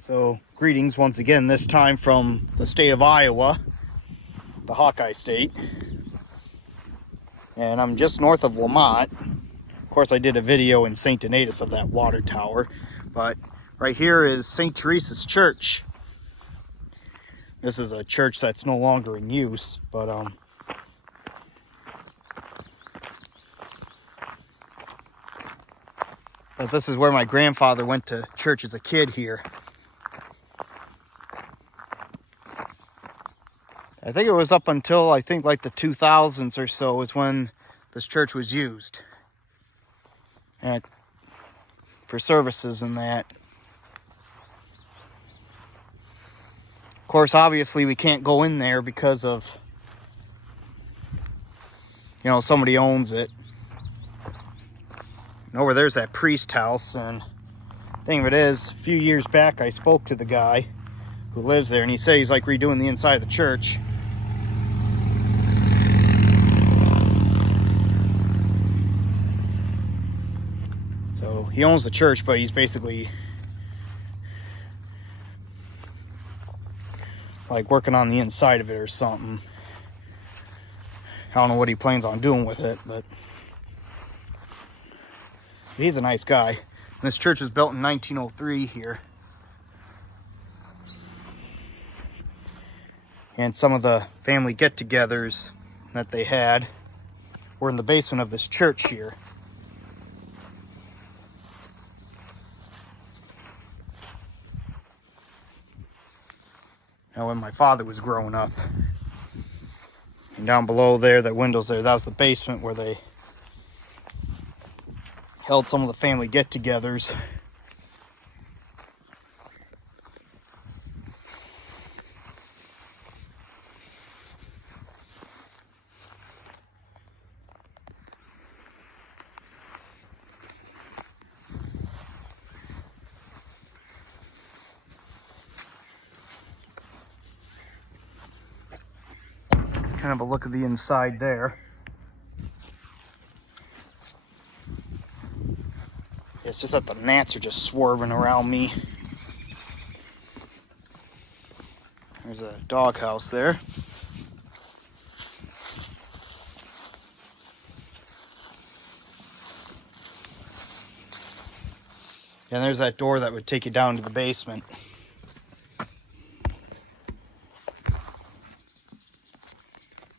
So, greetings once again, this time from the state of Iowa, the Hawkeye state. And I'm just north of LaMotte. Of course, I did a video in St. Donatus of that water tower, but right here is St. Theresa's church. This is a church that's no longer in use, but this is where my grandfather went to church as a kid here. I think it was up until, like the 2000s or so is when this church was used. And for services and that. Of course, obviously we can't go in there because of, somebody owns it. And over there's that priest house, and the thing of it is, a few years back I spoke to the guy who lives there, and he said he's like redoing the inside of the church. So he owns the church, but he's basically like working on the inside of it or something. I don't know what he plans on doing with it, but he's a nice guy. And this church was built in 1903 here. And some of the family get-togethers that they had were in the basement of this church here. Now, when my father was growing up, and down below there, that windows there, that was the basement where they held some of the family get-togethers. Kind of a look at the inside there. It's just that the gnats are just swarming around me. There's a doghouse there. And there's that door that would take you down to the basement.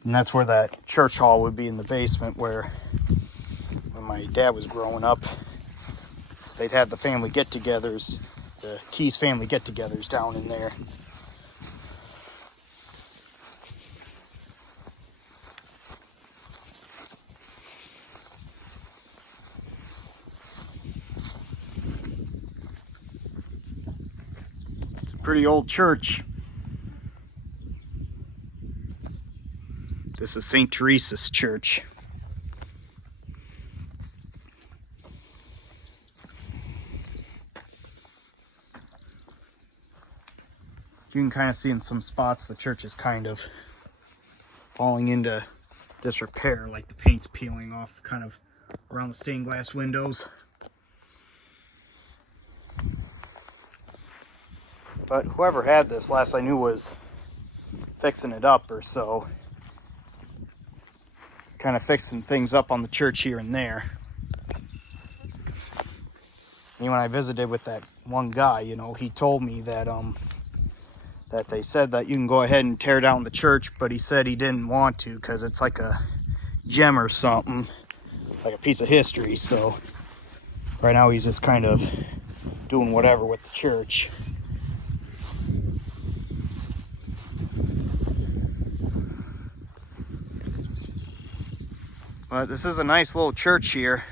And that's where that church hall would be, in the basement, where when my dad was growing up, they'd had the family get-togethers, the Keys family get-togethers down in there. It's a pretty old church. This is St. Theresa's church. You can kind of see in some spots the church is kind of falling into disrepair, like the paint's peeling off kind of around the stained glass windows. But whoever had this, last I knew, was fixing it up or so. Kind of fixing things up on the church here and there. And when I visited with that one guy, he told me that that they said that you can go ahead and tear down the church, but he said he didn't want to because it's like a gem or something, like a piece of history. So right now he's just kind of doing whatever with the church. But this is a nice little church here.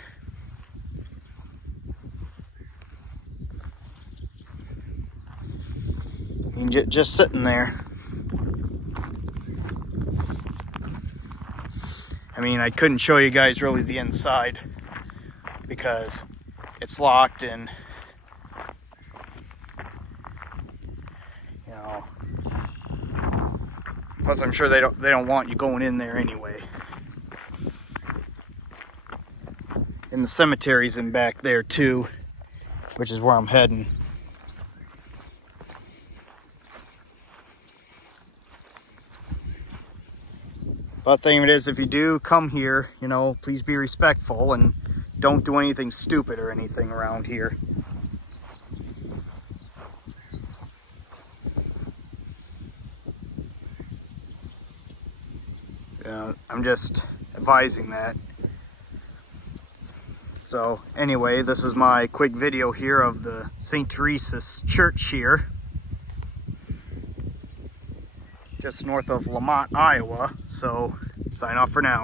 Just sitting there. I mean, I couldn't show you guys really the inside because it's locked, and plus I'm sure they don't want you going in there anyway. And the cemetery's in back there too, which is where I'm heading. But the thing of it is, if you do come here, you know, please be respectful and don't do anything stupid or anything around here. I'm just advising that. So anyway, this is my quick video here of the St. Teresa's Church here, just north of LaMotte, Iowa. So sign off for now.